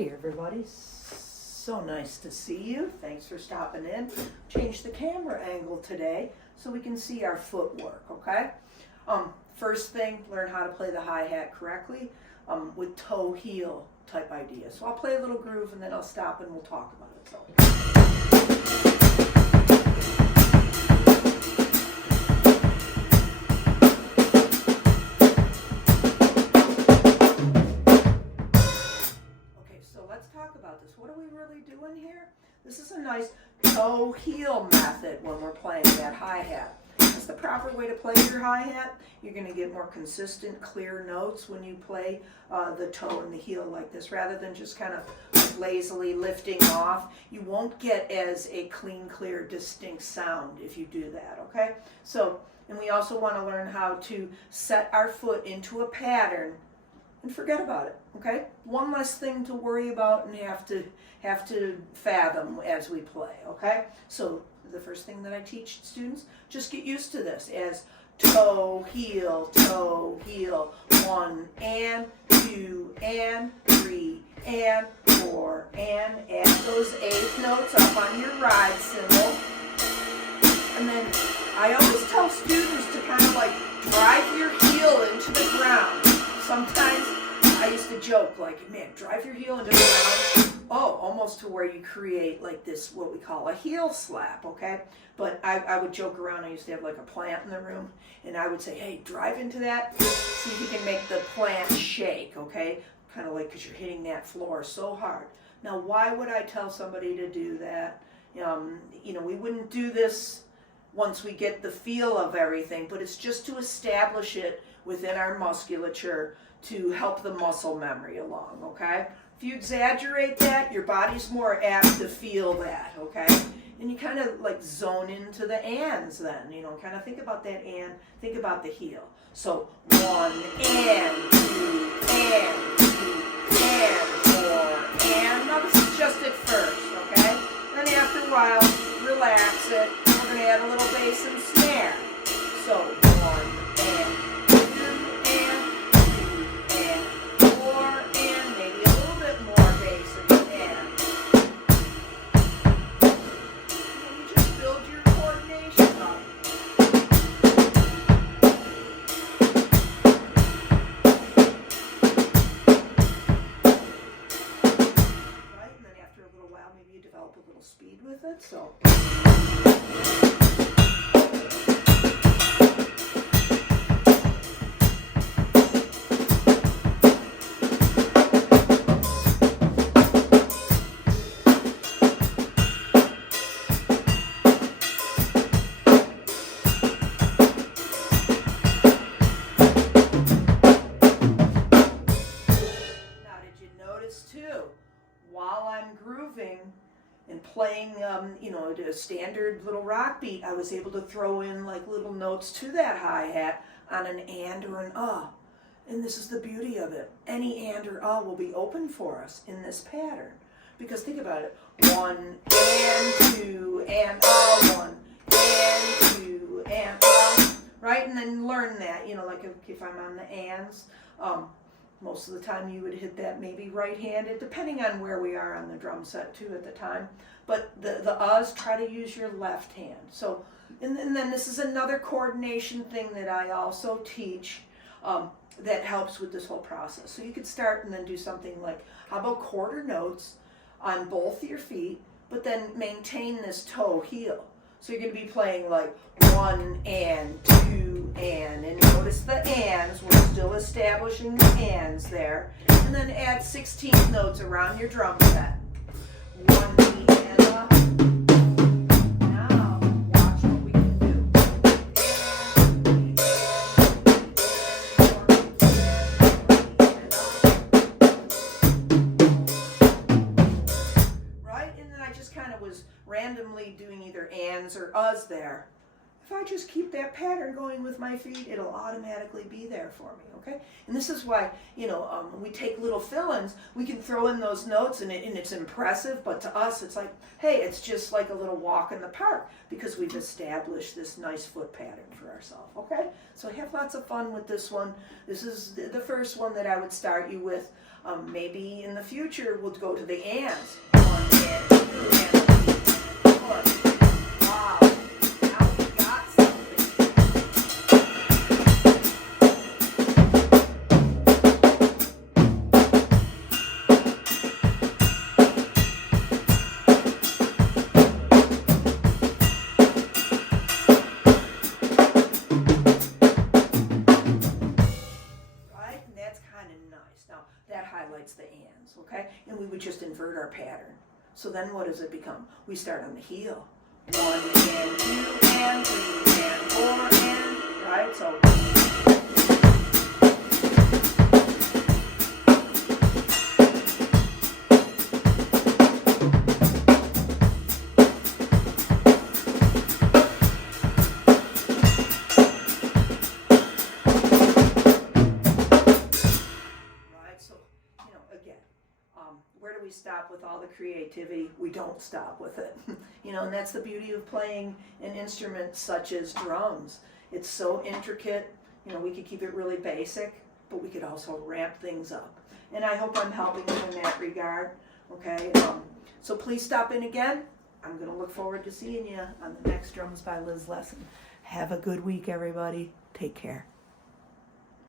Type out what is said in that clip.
Hey everybody, so nice to see you. Thanks for stopping in. Change the camera angle today so we can see our footwork, okay? First thing, learn how to play the hi-hat correctly with toe-heel type idea. So I'll play a little groove and then I'll stop and we'll talk about it. So let's talk about this. What are we really doing here? This is a nice toe-heel method when we're playing that hi-hat. That's the proper way to play your hi-hat. You're going to get more consistent, clear notes when you play the toe and the heel like this, rather than just kind of lazily lifting off. You won't get as a clean, clear, distinct sound if you do that, okay? So, and we also want to learn how to set our foot into a pattern and forget about it, okay? One less thing to worry about and have to fathom as we play, okay? So the first thing that I teach students, just get used to this as toe, heel, 1 and 2 and 3 and 4 and add those eighth notes up on your ride cymbal. And then I always tell students to kind of like drive your heel into the ground. Sometimes I used to joke like, man, drive your heel into the ground. Oh, almost to where you create like this, what we call a heel slap, okay? But I would joke around. I used to have like a plant in the room, and I would say, hey, drive into that. See if you can make the plant shake, okay? Kind of like because you're hitting that floor so hard. Now, why would I tell somebody to do that? You know, we wouldn't do this once we get the feel of everything, but it's just to establish it within our musculature to help the muscle memory along, okay? If you exaggerate that, your body's more apt to feel that, okay? And you kind of like zone into the ands then, you know, kind of think about that and think about the heel. So 1 and 2 and 2 and 4 and, now this is just at first, okay? Then after a while, relax it. We're going to add a little bass and snare. So 1 and 2 and 4 and maybe a little bit more bass at the end. And you just build your coordination up. Right, and then after a little while, maybe you develop a little speed with it. So. Too, while I'm grooving and playing, you know, a standard little rock beat, I was able to throw in like little notes to that hi-hat on an and or an And this is the beauty of it. Any and or will be open for us in this pattern. Because think about it. 1 and 2 and 1 and 2 and right? And then learn that, you know, like if I'm on the ands, most of the time you would hit that maybe right-handed, depending on where we are on the drum set too at the time. But the uhs, try to use your left hand. So, and then this is another coordination thing that I also teach that helps with this whole process. So you could start and then do something like, how about quarter notes on both your feet, but then maintain this toe heel. So you're going to be playing like 1 and 2 and notice the ands. We're still establishing the ands there. And then add 16th notes around your drum set. 1 beat and up. Now, watch what we can do. Right? And then I just kind of was randomly doing either ands or uhs there. If I just keep that pattern going with my feet, it'll automatically be there for me, okay? And this is why, you know, when we take little fill-ins, we can throw in those notes and it's impressive, but to us it's like, hey, it's just like a little walk in the park because we've established this nice foot pattern for ourselves, okay? So have lots of fun with this one. This is the first one that I would start you with. Maybe in the future we'll go to the ands. 1 and 2 and 3 and 4. Wow, now we got something. Right, and that's kind of nice. Now that highlights the ands, okay? And we would just invert our pattern. So then what does it become? We start on the heel. 1 and 2 and 3 and 4 and, right? So. Where do we stop with all the creativity? We don't stop with it. And that's the beauty of playing an instrument such as drums. It's so intricate. We could keep it really basic, but we could also ramp things up. And I hope I'm helping you in that regard. Okay, so please stop in again. I'm going to look forward to seeing you on the next Drums by Liz lesson. Have a good week, everybody. Take care.